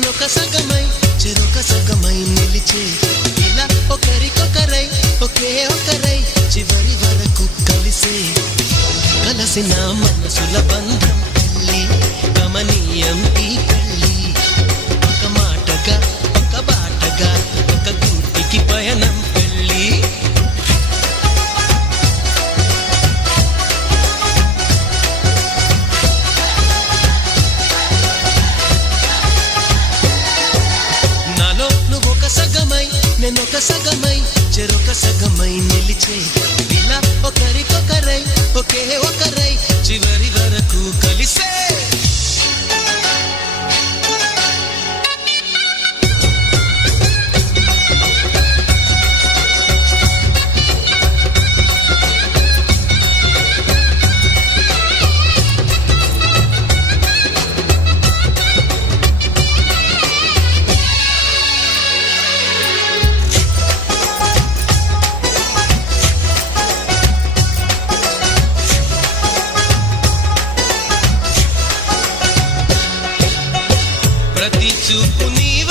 నేనొక సగమై చెరొక సగమై నిలిచే ఇలా ఒకరికొకరై ఒకే ఒకరై చివరి వరకు కలిసే కలసిన మనసుల బంధం పెళ్ళి గమనీయం ఈ పెళ్ళి ఒక మాటగా ఒక బాటగా ఒక గూటికి పయనం పెళ్ళి నాలో నువ్వొక సగమై నేనొక సగమై చెరొక సగమై నిలిచే ఇలా ఒకరికొకరై ఒకే ఒకరై చివరి వరకు కలిసే ప్రతి చూపు నీవ